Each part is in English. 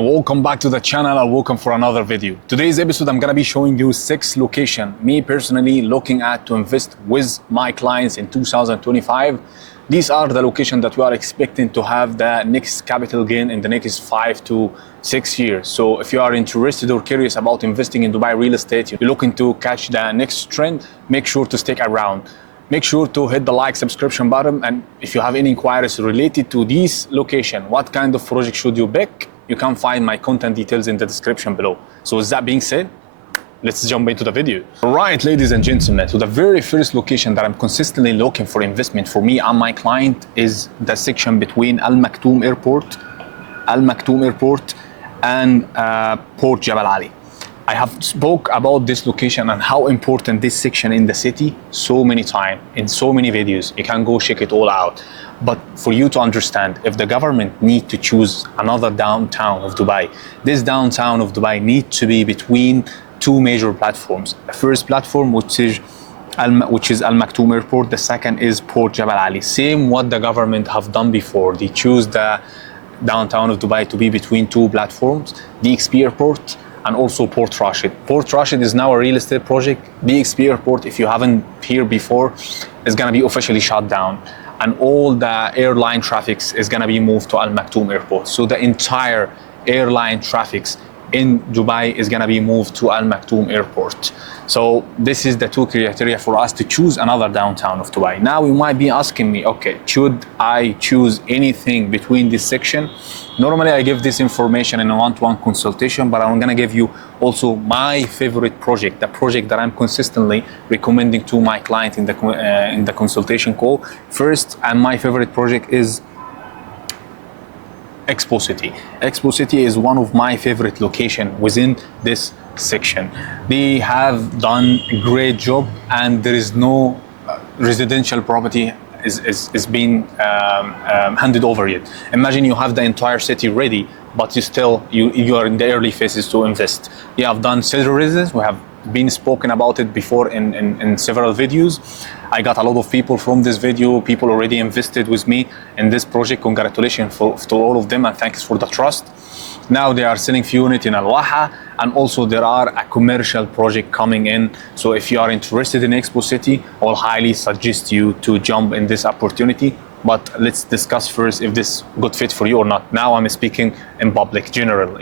Welcome back to the channel and welcome for another video. Today's episode I'm gonna be showing you 6 locations me personally looking at to invest with my clients in 2025. These are the locations that we are expecting to have the next capital gain in the next 5 to 6 years. So if you are interested or curious about investing in Dubai real estate, you're looking to catch the next trend, make sure to stick around. Make sure to hit the like, subscription button, and if you have any inquiries related to this location, what kind of project should you pick, you can find my contact details in the description below. So with that being said, let's jump into the video. All right, ladies and gentlemen, so the very first location that I'm consistently looking for investment for me and my client is the section between Al Maktoum Airport and Port Jebel Ali. I have spoke about this location and how important this section in the city so many times in so many videos. You can go check it all out. But for you to understand, if the government need to choose another downtown of Dubai, this downtown of Dubai needs to be between 2 major platforms. The first platform, which is Al Maktoum Airport. The second is Port Jebel Ali. Same what the government have done before. They choose the downtown of Dubai to be between 2 platforms, DXP Airport and also Port Rashid. Port Rashid is now a real estate project. DXP Airport, if you haven't here before, is gonna be officially shut down. And all the airline traffics is gonna be moved to Al Maktoum Airport. So the entire airline traffics in Dubai is gonna be moved to Al Maktoum Airport. So this is the 2 criteria for us to choose another downtown of Dubai. Now you might be asking me, okay, should I choose anything between this section? Normally I give this information in a one-to-one consultation, but I'm gonna give you also my favorite project, the project that I'm consistently recommending to my client in the consultation call. First, and my favorite project is Expo City. Expo City is one of my favorite locations within this section. They have done a great job, and there is no residential property is being handed over yet. Imagine you have the entire city ready, but you are in the early phases to invest. You have done several residence. We have been spoken about it before in several videos. I got a lot of people from this video. People already invested with me in this project. Congratulations to all of them, and thanks for the trust. Now they are selling few units in Al Waha, and also there are a commercial project coming in. So if you are interested in Expo City, I will highly suggest you to jump in this opportunity. But let's discuss first if this good fit for you or not. Now I'm speaking in public, general,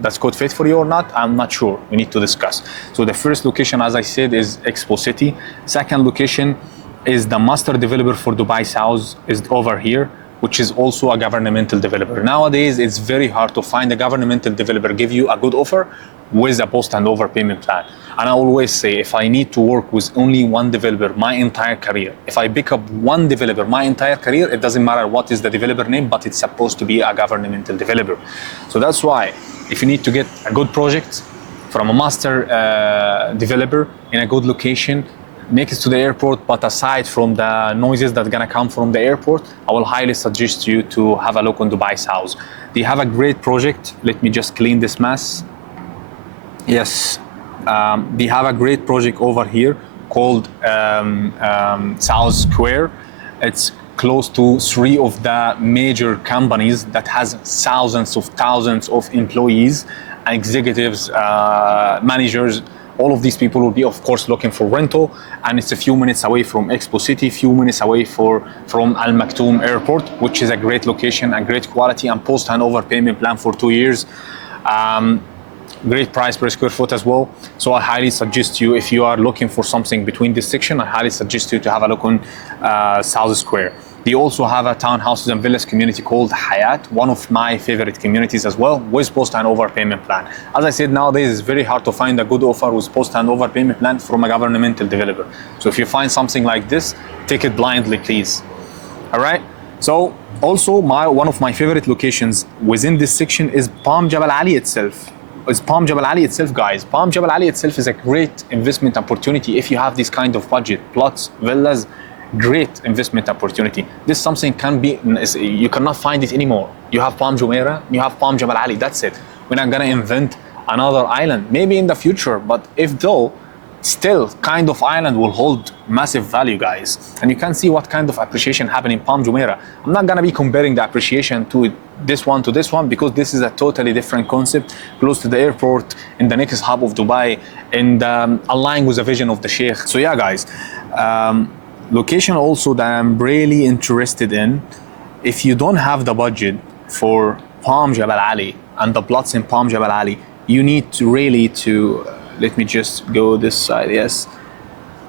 that's good fit for you or not, I'm not sure. We need to discuss. So the first location, as I said, is Expo City. Second location is the master developer for Dubai South, is over here, which is also a governmental developer. Nowadays, it's very hard to find a governmental developer give you a good offer with a post and overpayment plan. And I always say, if I need to work with only one developer my entire career, if I pick up one developer my entire career, it doesn't matter what is the developer name, but it's supposed to be a governmental developer. So that's why, if you need to get a good project from a master developer in a good location, next to the airport, but aside from the noises that are gonna come from the airport, I will highly suggest you to have a look on Dubai South. They have a great project. Let me just clean this mess. Yes, they have a great project over here called South Square. It's close to 3 of the major companies that has thousands of employees, executives, managers. All of these people will be, of course, looking for rental, and it's a few minutes away from Expo City, few minutes away from Al Maktoum Airport, which is a great location, a great quality, and post handover payment plan for 2 years. Great price per square foot as well. So I highly suggest you, if you are looking for something between this section, I highly suggest you to have a look on South Square. They also have a townhouses and villas community called Hayat, one of my favorite communities as well, with post and overpayment plan. As I said, nowadays it's very hard to find a good offer with post and overpayment plan from a governmental developer. So if you find something like this, take it blindly, please. All right. So also one of my favorite locations within this section is Palm Jebel Ali itself. Palm Jebel Ali itself, guys. Palm Jebel Ali itself is a great investment opportunity if you have this kind of budget, plots, villas. Great investment opportunity. This something you cannot find it anymore. You have Palm Jumeirah, you have Palm Jebel Ali, that's it. We're not gonna invent another island, maybe in the future, but if though, still kind of island will hold massive value, guys. And you can see what kind of appreciation happened in Palm Jumeirah. I'm not gonna be comparing the appreciation to this one because this is a totally different concept, close to the airport, in the next hub of Dubai, and aligned with the vision of the Sheikh. So yeah, guys, location also that I'm really interested in. If you don't have the budget for Palm Jebel Ali and the plots in Palm Jebel Ali, you need to really let me just go this side. Yes,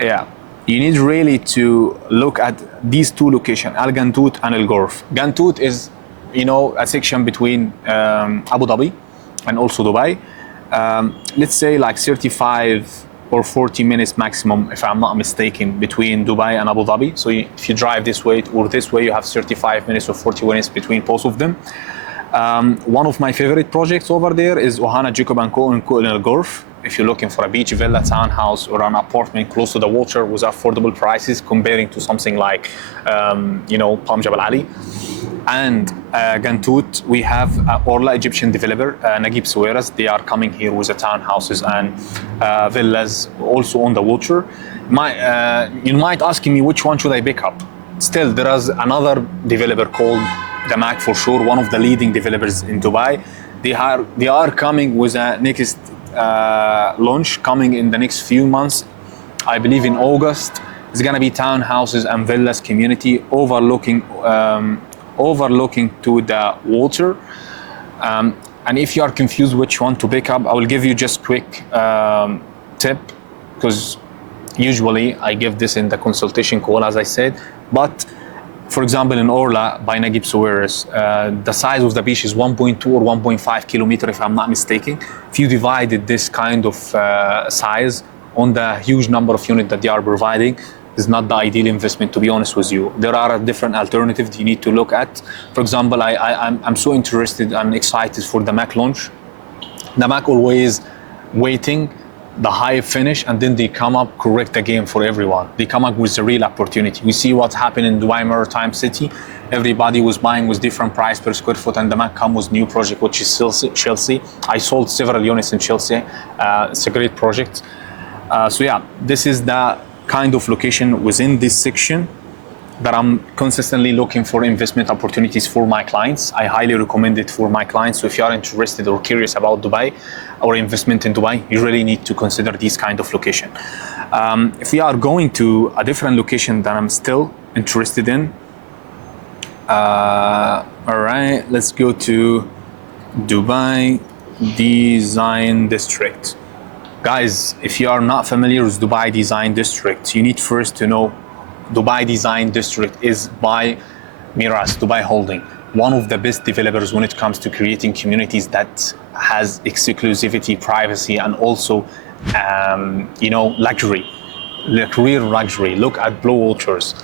yeah, you need really to look at these two locations, Al Ghantoot and Al Jurf. Ghantoot is, you know, a section between Abu Dhabi and also Dubai. Let's say like 35 or 40 minutes maximum, if I'm not mistaken, between Dubai and Abu Dhabi. So if you drive this way or this way, you have 35 minutes or 40 minutes between both of them. One of my favorite projects over there is Ohana Jacob & Co in Al Jurf. If you're looking for a beach villa, townhouse, or an apartment close to the water with affordable prices, comparing to something like, you know, Palm Jebel Ali. And Ghantoot, we have Orla Egyptian developer, Naguib Sawiras. They are coming here with the townhouses and villas also on the water. You might ask me which one should I pick up. Still, there is another developer called Damak, for sure, one of the leading developers in Dubai. They are coming with a next launch coming in the next few months. I believe in August. It's gonna be townhouses and villas community overlooking to the water. And if you are confused which one to pick up, I will give you just quick tip, because usually I give this in the consultation call, as I said. But for example, in Orla by Naguib Sawiras, the size of the beach is 1.2 or 1.5 kilometer, if I'm not mistaken. If you divided this kind of size on the huge number of units that they are providing, is not the ideal investment, to be honest with you. There are different alternatives you need to look at. For example, I'm so interested and excited for the Mac launch. The Mac always waiting the high finish, and then they come up, correct the game for everyone. They come up with a real opportunity. We see what happened in Dubai Maritime City. Everybody was buying with different price per square foot, and the Mac come with new project, which is Chelsea. I sold several units in Chelsea. It's a great project. So yeah, this is the kind of location within this section that I'm consistently looking for investment opportunities for my clients. I highly recommend it for my clients. So if you are interested or curious about Dubai or investment in Dubai, you really need to consider this kind of location. If we are going to a different location that I'm still interested in, all right, let's go to Dubai Design District. Guys, if you are not familiar with Dubai Design District, you need first to know Dubai Design District is by Miras, Dubai Holding, one of the best developers when it comes to creating communities that has exclusivity, privacy, and also, you know, luxury, career luxury. Look at Blue Waters,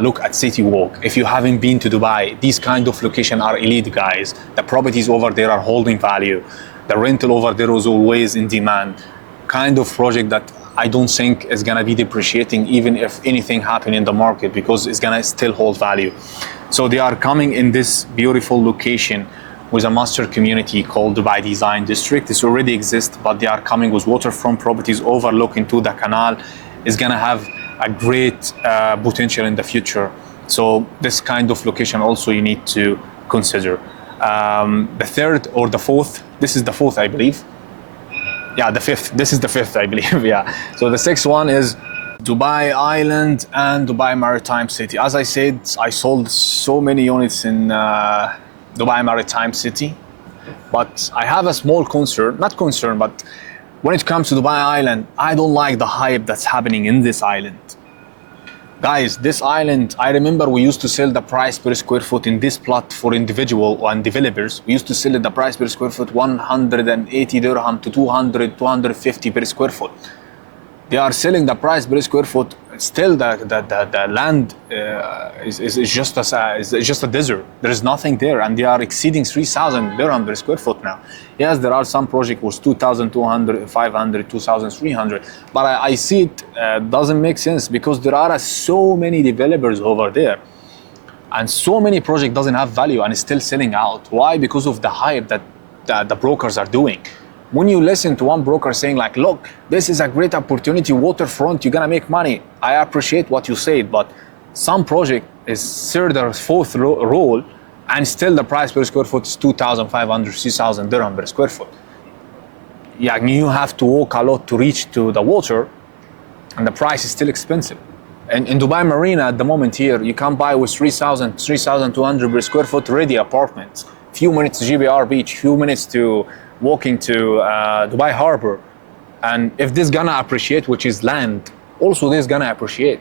look at City Walk. If you haven't been to Dubai, these kind of locations are elite, guys. The properties over there are holding value. The rental over there is always in demand. Kind of project that I don't think is gonna be depreciating even if anything happen in the market, because it's gonna still hold value. So they are coming in this beautiful location with a master community called Dubai Design District. This already exists, but they are coming with waterfront properties overlooking to the canal. It's gonna have a great potential in the future. So this kind of location also you need to consider. The third or the fourth, this is the fourth, I believe. Yeah, the fifth. This is the fifth, I believe. Yeah. So the sixth one is Dubai Island and Dubai Maritime City. As I said, I sold so many units in Dubai Maritime City, but I have a small concern, not concern, but when it comes to Dubai Island, I don't like the hype that's happening in this island. Guys, this island, I remember we used to sell the price per square foot in this plot for individual and developers. We used to sell the price per square foot 180 dirham to 200, 250 per square foot. They are selling the price per square foot. Still, the land is just a desert. There is nothing there, and they are exceeding 3,000 dirham per square foot now. Yes, there are some projects with 2,200, 500, 2,300, but I see it doesn't make sense, because there are so many developers over there, and so many projects doesn't have value and is still selling out. Why? Because of the hype that the brokers are doing. when you listen to one broker saying like, look, this is a great opportunity, waterfront, you're gonna make money. I appreciate what you said, but some project is third or fourth roll, and still the price per square foot is 2,500, 3,000 dirham per square foot. Yeah, you have to walk a lot to reach to the water, and the price is still expensive. And in Dubai Marina at the moment here, you can buy with 3,000, 3,200 per square foot ready apartments. Few minutes to GBR beach, few minutes to walking to Dubai Harbor. And if this gonna appreciate, which is land, also this gonna appreciate.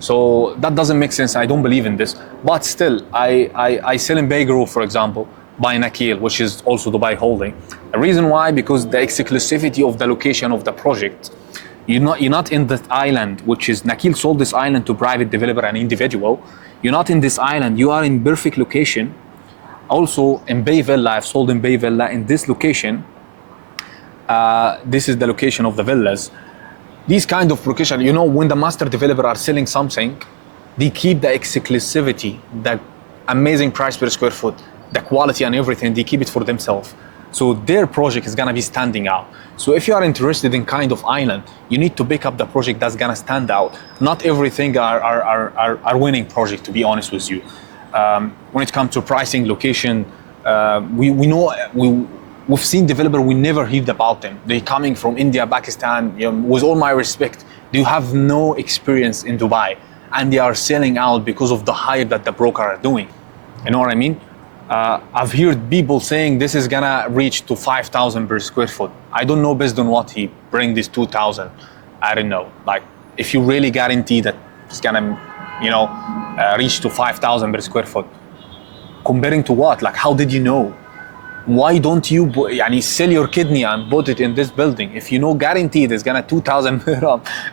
So that doesn't make sense. I don't believe in this. But still, I sell in Bay Grove, for example, by Nakil, which is also Dubai Holding. The reason why, because the exclusivity of the location of the project. You're not in that island, which is Nakil sold this island to private developer and individual. You're not in this island. You are in perfect location. Also in Bay Villa, I've sold in Bay Villa in this location. This is the location of the villas. These kind of location, you know, when the master developer are selling something, they keep the exclusivity, the amazing price per square foot, the quality and everything, they keep it for themselves. So their project is gonna be standing out. So if you are interested in kind of island, you need to pick up the project that's gonna stand out. Not everything are winning project, to be honest with you. When it comes to pricing, location, we've seen developer, we never heard about them. They're coming from India, Pakistan, you know, with all my respect, they have no experience in Dubai, and they are selling out because of the hype that the broker are doing. You know what I mean? I've heard people saying this is gonna reach to 5,000 per square foot. I don't know based on what he bring this 2,000. I don't know. Like, if you really guarantee that it's gonna, you know, reach to 5,000 per square foot, comparing to what? Like, how did you know? Why don't you sell your kidney and put it in this building if you know guaranteed it's gonna 2,000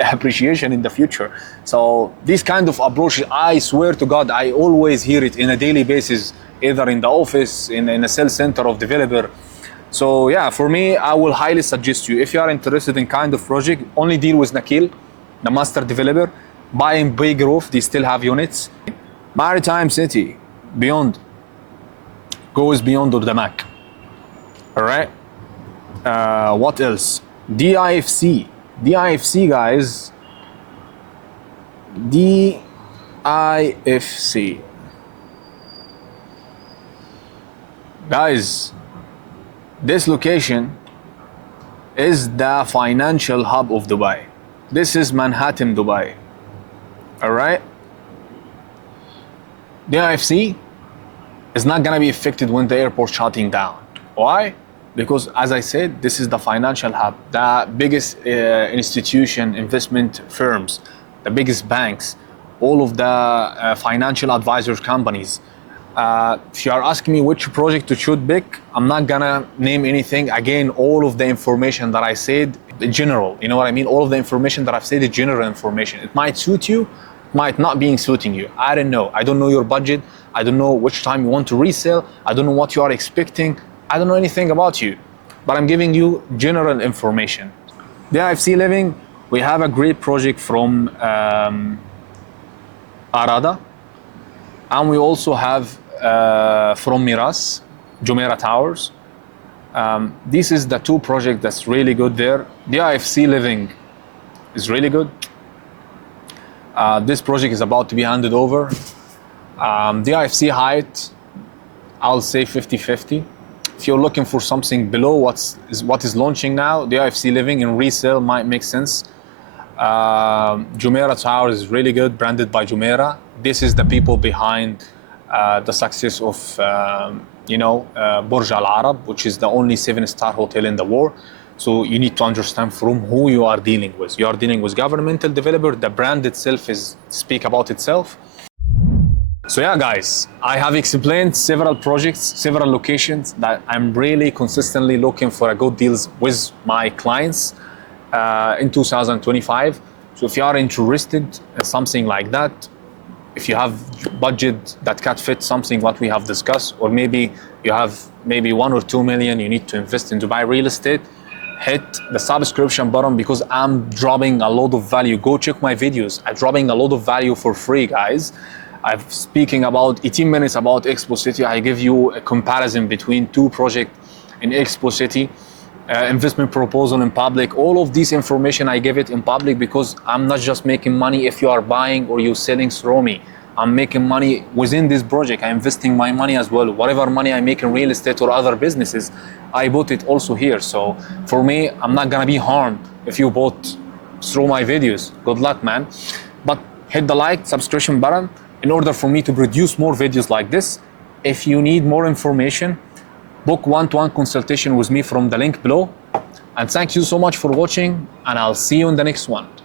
appreciation in the future? So this kind of approach, I swear to God, I always hear it in a daily basis, either in the office, in a sales center of developer. So yeah, for me, I will highly suggest you, if you are interested in kind of project, only deal with Nakil, the master developer. Buy in Bay Grove, they still have units. Maritime City, beyond, goes beyond Urdamak. All right. What else? DIFC. DIFC, guys. DIFC. Guys, this location is the financial hub of Dubai. This is Manhattan, Dubai. All right. DIFC is not gonna be affected when the airport shutting down. Why? Because, as I said, this is the financial hub. The biggest institution, investment firms, the biggest banks, all of the financial advisors companies. If you are asking me which project to should pick, I'm not gonna name anything. Again, all of the information that I said, general, you know what I mean? All of the information that I've said is general information. It might suit you, might not be suiting you. I don't know. I don't know your budget. I don't know which time you want to resell. I don't know what you are expecting. I don't know anything about you, but I'm giving you general information. The IFC Living, we have a great project from Arada, and we also have from Miras, Jumeirah Towers. This is the two projects that's really good there. The IFC Living is really good. This project is about to be handed over. The IFC Height, I'll say 50-50. If you're looking for something below what is launching now, the IFC Living in resale might make sense. Jumeirah Tower is really good, branded by Jumeirah. This is the people behind the success of Burj Al Arab, which is the only 7-star hotel in the world. So you need to understand from who you are dealing with. You are dealing with governmental developer. The brand itself speak about itself. So yeah, guys, I have explained several projects, several locations that I'm really consistently looking for a good deals with my clients in 2025. So if you are interested in something like that, if you have budget that can fit something what we have discussed, or maybe you have maybe 1 or 2 million you need to invest in Dubai real estate, hit the subscription button because I'm dropping a lot of value. Go check my videos. I'm dropping a lot of value for free, guys. I'm speaking about 18 minutes about Expo City. I give you a comparison between two projects in Expo City. investment proposal in public. All of this information I give it in public because I'm not just making money if you are buying or you're selling through me. I'm making money within this project. I'm investing my money as well. Whatever money I make in real estate or other businesses, I bought it also here. So for me, I'm not gonna be harmed if you bought through my videos. Good luck, man. But hit the like, subscription button in order for me to produce more videos like this. If you need more information, book one-to-one consultation with me from the link below. And thank you so much for watching, and I'll see you in the next one.